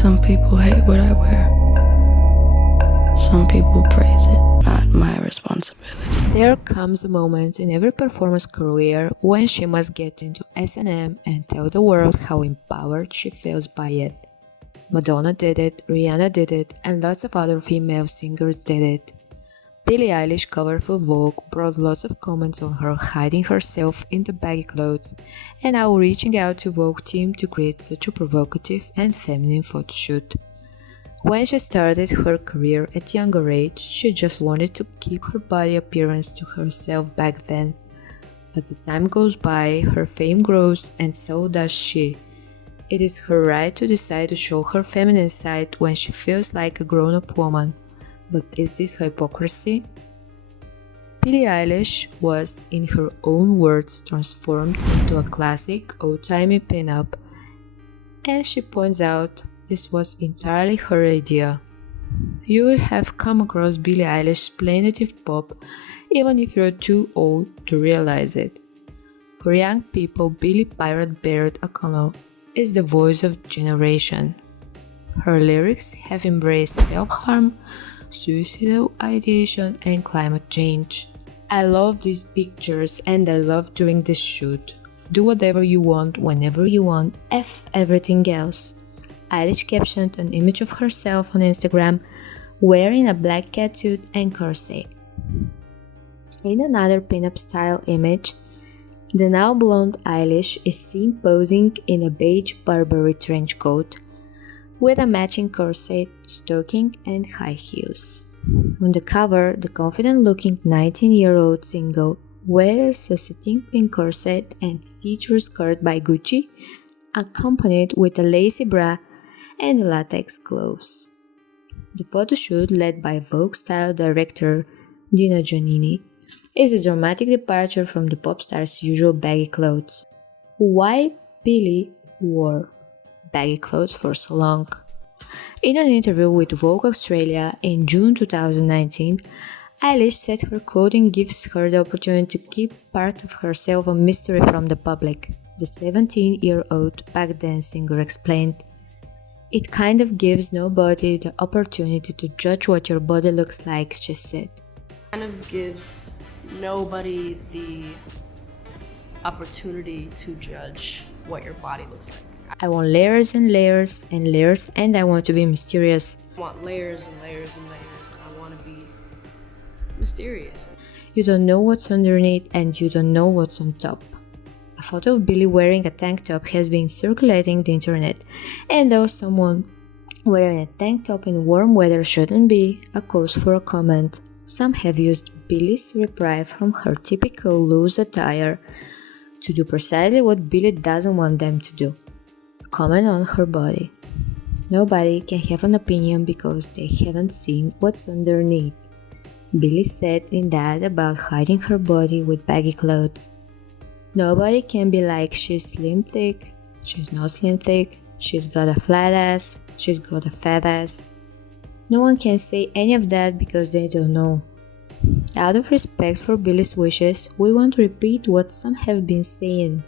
Some people hate what I wear. Some people praise it. Not my responsibility. There comes a moment in every performer's career when she must get into S&M and tell the world how empowered she feels by it. Madonna did it, Rihanna did it, and lots of other female singers did it. Billie Eilish cover for Vogue brought lots of comments on her hiding herself in the baggy clothes and now reaching out to Vogue team to create such a provocative and feminine photoshoot. When she started her career at younger age, she just wanted to keep her body appearance to herself back then. But as time goes by, her fame grows and so does she. It is her right to decide to show her feminine side when she feels like a grown-up woman. But is this hypocrisy? Billie Eilish was, in her own words, transformed into a classic, old-timey pin-up, and she points out this was entirely her idea. You will have come across Billie Eilish's plaintive pop, even if you're too old to realize it. For young people, Billie Pirate Baird O'Connell is the voice of generation. Her lyrics have embraced self-harm, suicidal ideation, and climate change. I love these pictures and I love doing this shoot. Do whatever you want, whenever you want, F everything else. Eilish captioned an image of herself on Instagram wearing a black catsuit and corset. In another pinup style image, the now blonde Eilish is seen posing in a beige Burberry trench coat with a matching corset, stocking, and high heels. On the cover, the confident-looking 19-year-old single wears a satin pink corset and see-through skirt by Gucci, accompanied with a lacy bra and latex gloves. The photoshoot, led by Vogue style director Dina Giannini, is a dramatic departure from the pop star's usual baggy clothes. Why Billie wore baggy clothes for so long? In an interview with Vogue Australia in June 2019, Eilish said her clothing gives her the opportunity to keep part of herself a mystery from the public. The 17-year-old back then singer explained, "It kind of gives nobody the opportunity to judge what your body looks like," she said. Kind of gives nobody the opportunity to judge what your body looks like. I want layers and layers and layers, and I want to be mysterious. I want layers and layers and layers, and I want to be mysterious. You don't know what's underneath and you don't know what's on top. A photo of Billie wearing a tank top has been circulating the internet, and though someone wearing a tank top in warm weather shouldn't be a cause for a comment, some have used Billie's reprieve from her typical loose attire to do precisely what Billie doesn't want them to do: comment on her body. Nobody can have an opinion because they haven't seen what's underneath, Billie said in that about hiding her body with baggy clothes. Nobody can be like, she's slim thick, she's not slim thick, she's got a flat ass, she's got a fat ass. No one can say any of that because they don't know. Out of respect for Billie's wishes, we want to repeat what some have been saying.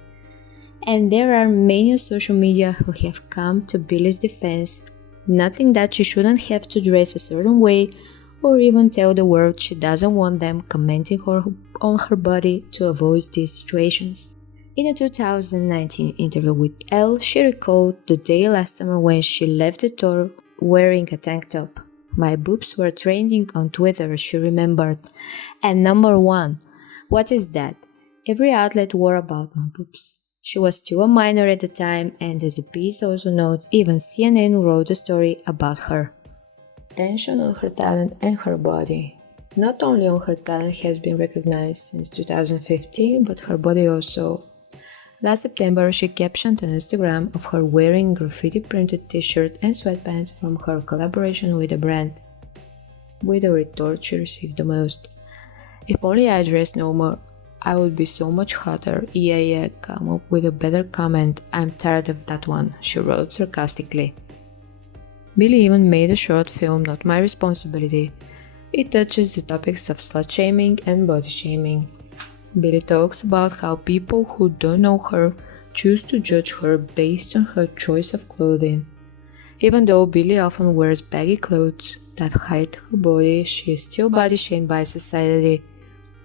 And there are many on social media who have come to Billie's defense, noting that she shouldn't have to dress a certain way or even tell the world she doesn't want them commenting on her body to avoid these situations. In a 2019 interview with Elle, she recalled the day last summer when she left the tour wearing a tank top. "My boobs were trending on Twitter," she remembered. And number one, what is that? Every outlet wore about my boobs. She was still a minor at the time, and as the piece also notes, even CNN wrote a story about her. Attention on her talent and her body. Not only on her talent has been recognized since 2015, but her body also. Last September, she captioned an Instagram of her wearing a graffiti-printed t-shirt and sweatpants from her collaboration with the brand. With the retort she received the most: "If only I dressed no more, I would be so much hotter. Yeah, come up with a better comment. I'm tired of that one," she wrote sarcastically. Billie even made a short film, Not My Responsibility. It touches the topics of slut-shaming and body-shaming. Billie talks about how people who don't know her choose to judge her based on her choice of clothing. Even though Billie often wears baggy clothes that hide her body, she is still body shamed by society.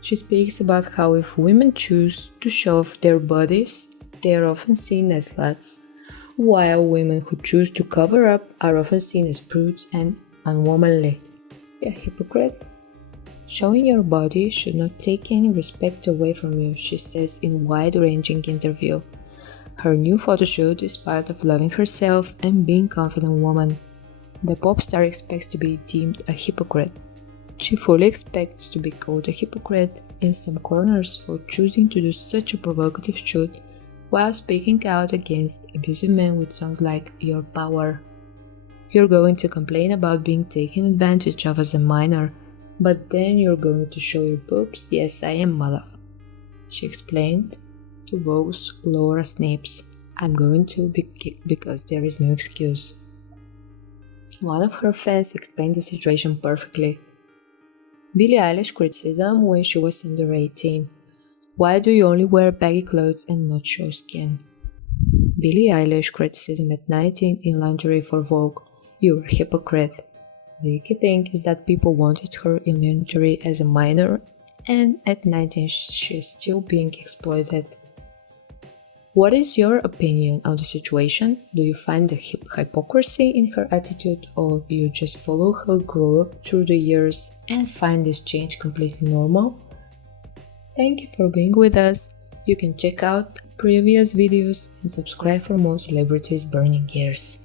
She speaks about how if women choose to show off their bodies, they are often seen as sluts, while women who choose to cover up are often seen as prudes and unwomanly. A hypocrite? Showing your body should not take any respect away from you, she says in a wide-ranging interview. Her new photoshoot is part of loving herself and being a confident woman. The pop star expects to be deemed a hypocrite. She fully expects to be called a hypocrite in some corners for choosing to do such a provocative shoot while speaking out against abusive men with songs like Your Power. You're going to complain about being taken advantage of as a minor, but then you're going to show your boobs? Yes, I am, mother. She explained to Vogue's Laura Snapes. I'm going to be kicked because there is no excuse. One of her fans explained the situation perfectly. Billie Eilish criticism when she was under 18. Why do you only wear baggy clothes and not show skin? Billie Eilish criticism at 19 in lingerie for Vogue. You're a hypocrite. The icky thing is that people wanted her in lingerie as a minor, and at 19 she's still being exploited. What is your opinion on the situation? Do you find the hypocrisy in her attitude, or do you just follow her grow up through the years and find this change completely normal? Thank you for being with us. You can check out previous videos and subscribe for more celebrities burning ears.